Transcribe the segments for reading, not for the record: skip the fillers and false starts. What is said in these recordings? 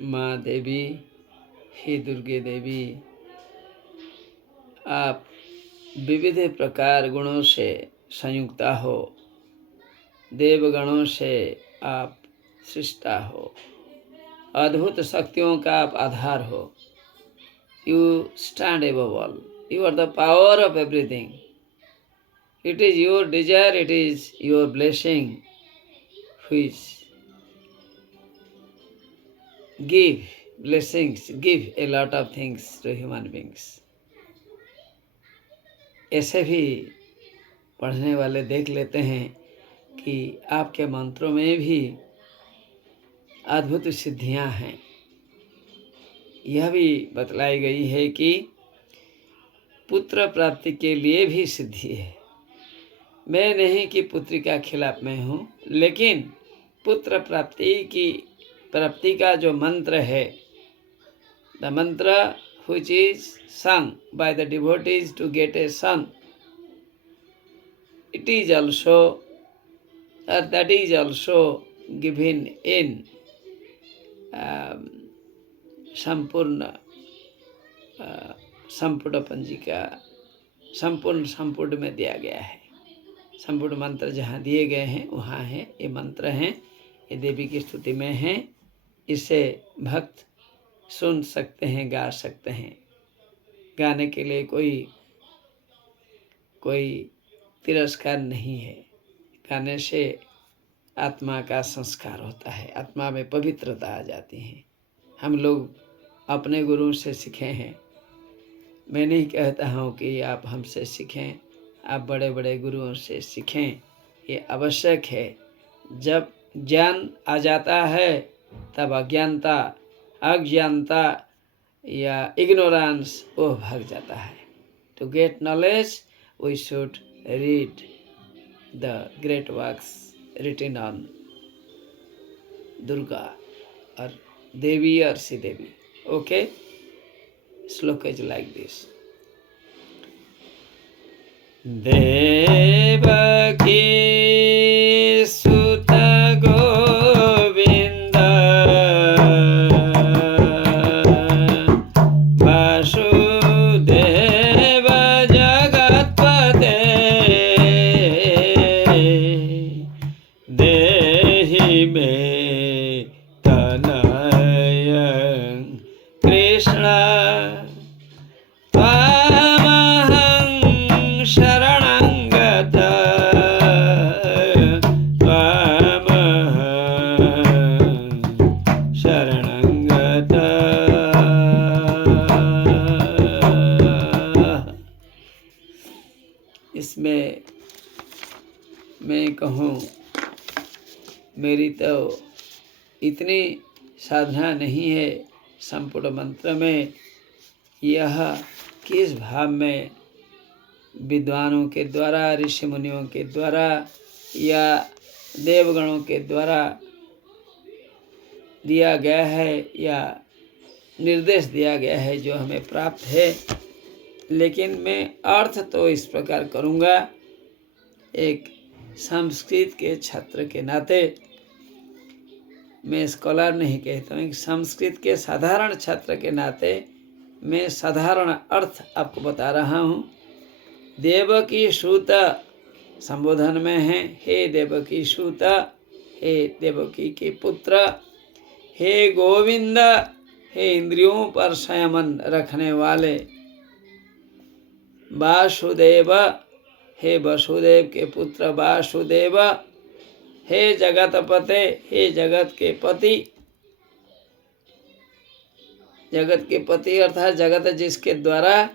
माँ देवी, हे दुर्गे देवी, आप विविध प्रकार गुणों से संयुक्ता हो, देवगणों से आप सृष्टा हो, अद्भुत शक्तियों का आप आधार हो। You stand above all. You are the power of everything. It is your desire, it is your blessing which give blessings, give a lot of things to human beings. ऐसे भी पढ़ने वाले देख लेते हैं कि आपके मंत्रों में भी अद्भुत सिद्धियां हैं। यह भी बतलाई गई है कि पुत्र प्राप्ति के लिए भी सिद्धि है। मैं नहीं कि पुत्री का खिलाफ मैं हूँ, लेकिन पुत्र प्राप्ति का जो मंत्र है, द मंत्र which is sung by the devotees to get a son, it is also, or that is also given in संपूर्ण संपूर्ण पंजिका, संपूर्ण में दिया गया है। संपूर्ण मंत्र जहाँ दिए गए हैं वहाँ है, ये मंत्र हैं, ये देवी की स्तुति में हैं। इसे भक्त सुन सकते हैं, गा सकते हैं। गाने के लिए कोई तिरस्कार नहीं है। गाने से आत्मा का संस्कार होता है, आत्मा में पवित्रता आ जाती है। हम लोग अपने गुरु से सीखे हैं। मैं नहीं कहता हूँ कि आप हमसे सीखें, आप बड़े बड़े गुरुओं से सीखें, ये आवश्यक है। जब ज्ञान आ जाता है तब अज्ञानता या इग्नोरेंस वो भाग जाता है। To get knowledge we should read the great works written on Durga और देवी और Shri Devi. Okay, shloka is like this. Devaki सुत गोविंद वासुदेव जगत्पते देहि मे तनय कृष्ण इसमें मैं कहूँ, मेरी तो इतनी साधना नहीं है संपूर्ण मंत्र में। यह किस भाव में विद्वानों के द्वारा, ऋषि मुनियों के द्वारा या देवगणों के द्वारा दिया गया है या निर्देश दिया गया है जो हमें प्राप्त है। लेकिन मैं अर्थ तो इस प्रकार करूँगा। एक संस्कृत के छात्र के नाते, मैं स्कॉलर नहीं कहता हूँ, एक संस्कृत के साधारण छात्र के नाते मैं साधारण अर्थ आपको बता रहा हूँ। देवकी सूत संबोधन में है, हे देवकी सूत, हे देवकी के पुत्र, हे गोविंद, हे इंद्रियों पर संयमन रखने वाले वासुदेव, हे वसुदेव के पुत्र वासुदेव, हे जगतपते, हे जगत के पति। जगत के पति अर्थात जगत जिसके द्वारा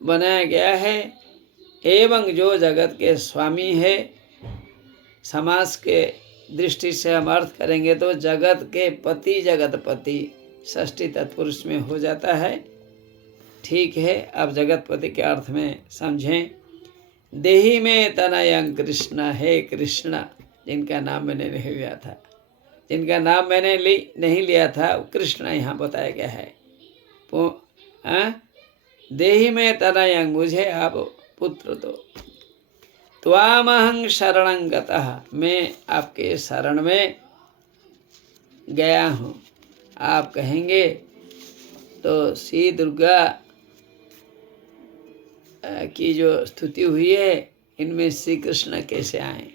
बनाया गया है, एवं जो जगत के स्वामी है। समास के दृष्टि से हम अर्थ करेंगे तो जगत के पति, जगतपति षष्ठी तत्पुरुष में हो जाता है। ठीक है, अब जगतपति के अर्थ में समझें। देहि में तनयं कृष्ण, हे कृष्ण, जिनका नाम मैंने नहीं लिया था, जिनका नाम मैंने नहीं लिया था, कृष्ण यहाँ बताया गया है। देहि में तनयं, मुझे आप पुत्र दो। त्वामहं शरणं गतः, मैं आपके शरण में गया हूँ। आप कहेंगे तो श्री दुर्गा की जो स्तुति हुई है, इनमें श्री कृष्ण कैसे आए?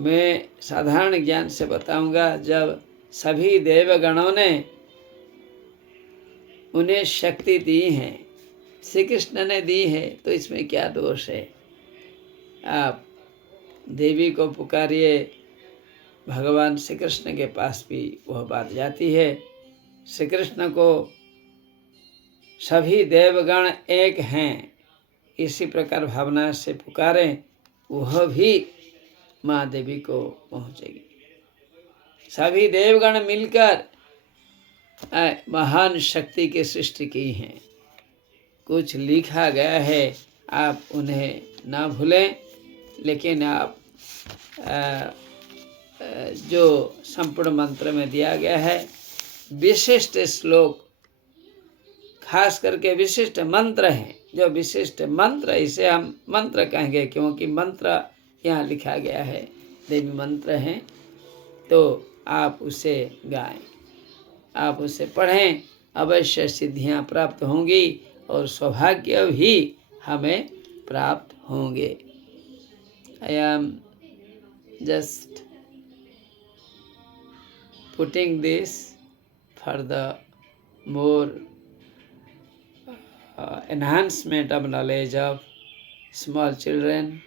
मैं साधारण ज्ञान से बताऊंगा। जब सभी देवगणों ने उन्हें शक्ति दी है, श्री कृष्ण ने दी है, तो इसमें क्या दोष है? आप देवी को पुकारिए, भगवान श्री कृष्ण के पास भी वह बात जाती है। श्री कृष्ण को सभी देवगण एक हैं, इसी प्रकार भावना से पुकारें, वह भी माँ देवी को पहुँचेगी। सभी देवगण मिलकर महान शक्ति की सृष्टि की है। कुछ लिखा गया है, आप उन्हें ना भूलें, लेकिन आप जो संपूर्ण मंत्र में दिया गया है, विशिष्ट श्लोक, खास करके विशिष्ट मंत्र हैं, जो विशिष्ट मंत्र, इसे हम मंत्र कहेंगे क्योंकि मंत्र यहाँ लिखा गया है, देवी मंत्र हैं, तो आप उसे गाएं, आप उसे पढ़ें, अवश्य सिद्धियां प्राप्त होंगी और सौभाग्य भी हमें प्राप्त होंगे। I am just putting this for the more enhancement of knowledge of small children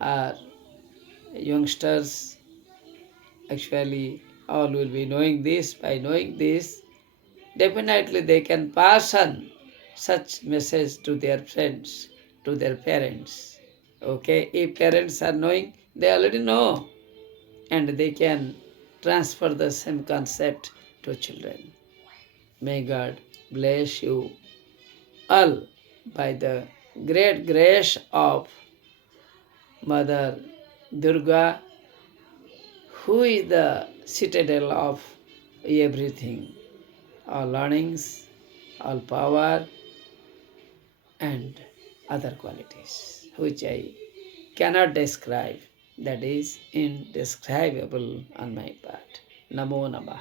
or youngsters. Actually, all will be knowing this. By knowing this, definitely they can pass on such message to their friends, to their parents. Okay, if parents are knowing, they already know, and they can transfer the same concept to children. May God bless you all by the great grace of Mother Durga, who is the citadel of everything, all learnings, all power, and other qualities, which I cannot describe, that is indescribable on my part. Namo Namah.